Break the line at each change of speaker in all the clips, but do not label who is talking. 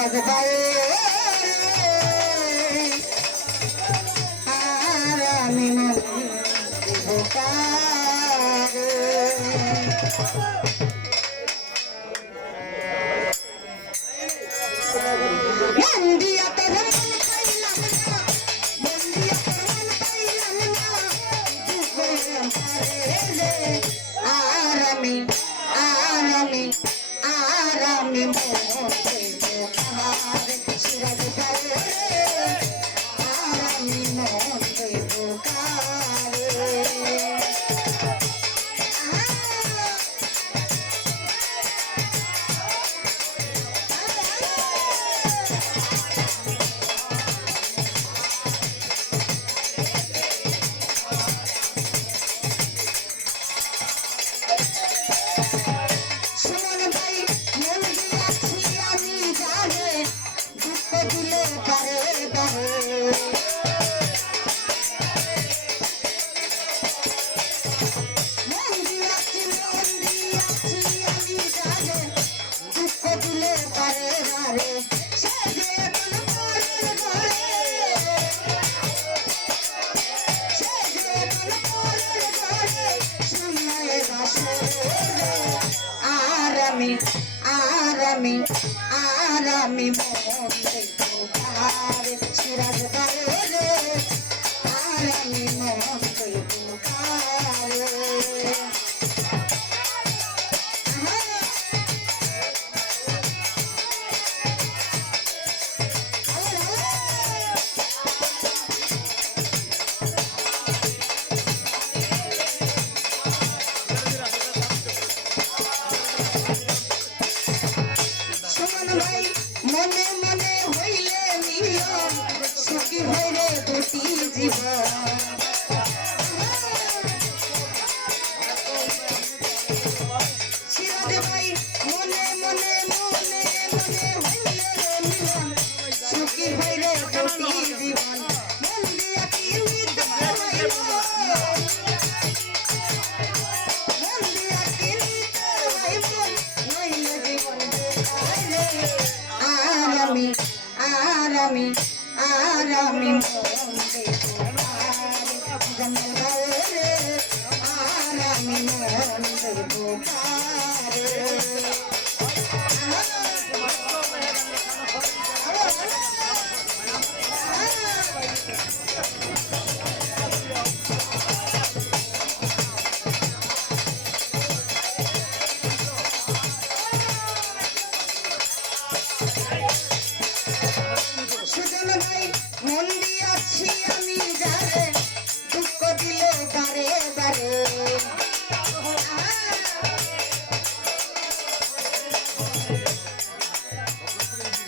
রাজবাই আর আমি বোকার Aramim, aramim, aramim, aramim. আর মনে মনে হইলে মিলন সুখী হইলে দুটি জীবন। Yeah.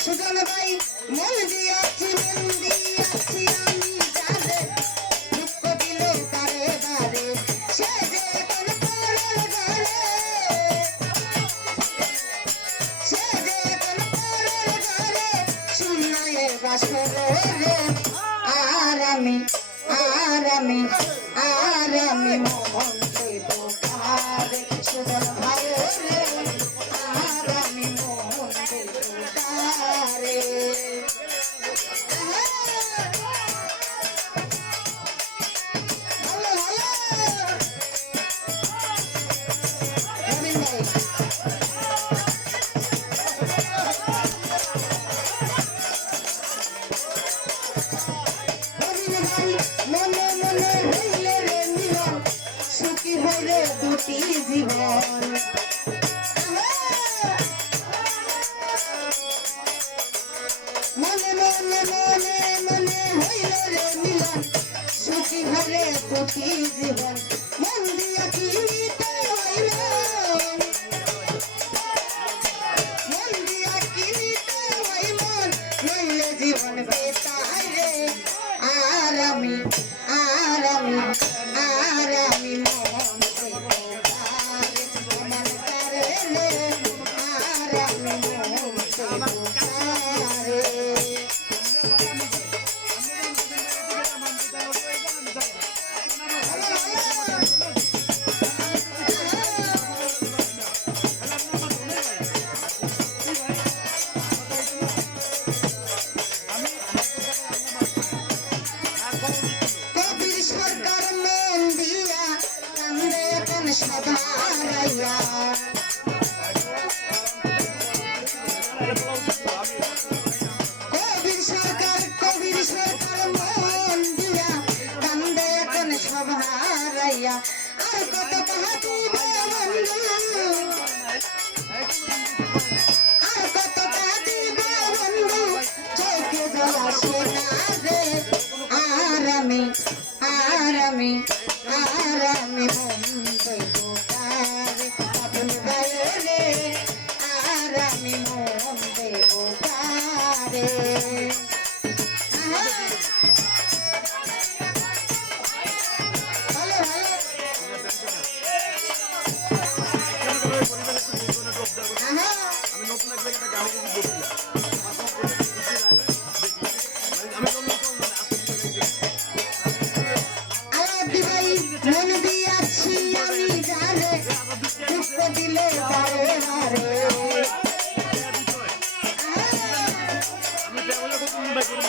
সুজন ভাই, মন দিয়াছি মন দিয়াছি আমি যারে দুঃখ দিলে বারে বারে, সে যে কোন পরের ঘরে। সে যে কোন পরের ঘরে শূন্যে বাসরে রে আর আমি আর আমি আর আমি মন হইলে দুটি জীবন। মনে মনে মনে মনে হইল রে মিলন। সুখী হইলে দুটি জীবন। কবির সরকার মন দিয়া কান্দে এখন সদারাইয়া কবির সরকার কবির সরকার মন দিয়া কান্দে এখন সভারাইয়া আর কত কাহাতি বন্ধু আর কত কাহাতি বন্ধু চোখে জল আসে না রে আর আমি আর আমি আর আমি মন দেব কারে আপন গায়ে আর আমি মন দেব কারে আহা। ভালো ভালো আহা
আমি নতুন এক জায়গাটা গানে কিছু বলছিলাম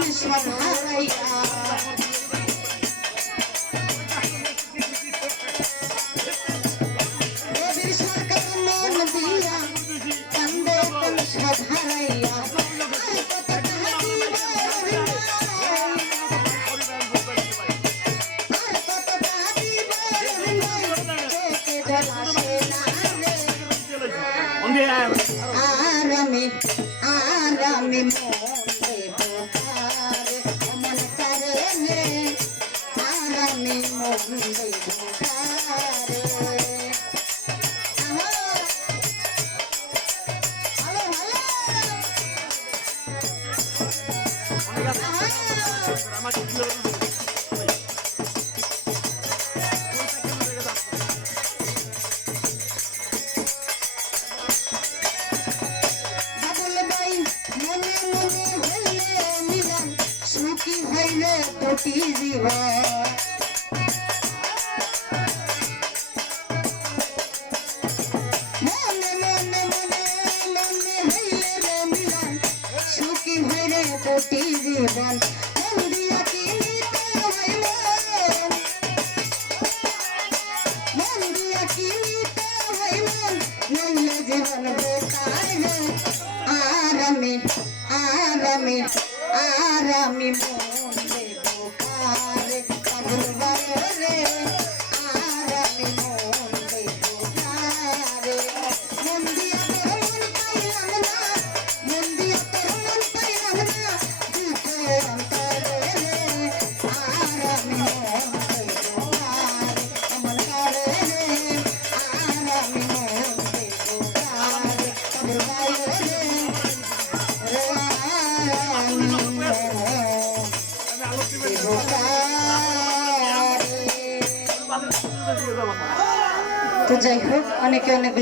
মানুষ হারাইয়া জীবন যাই হোক অনেকে অনেক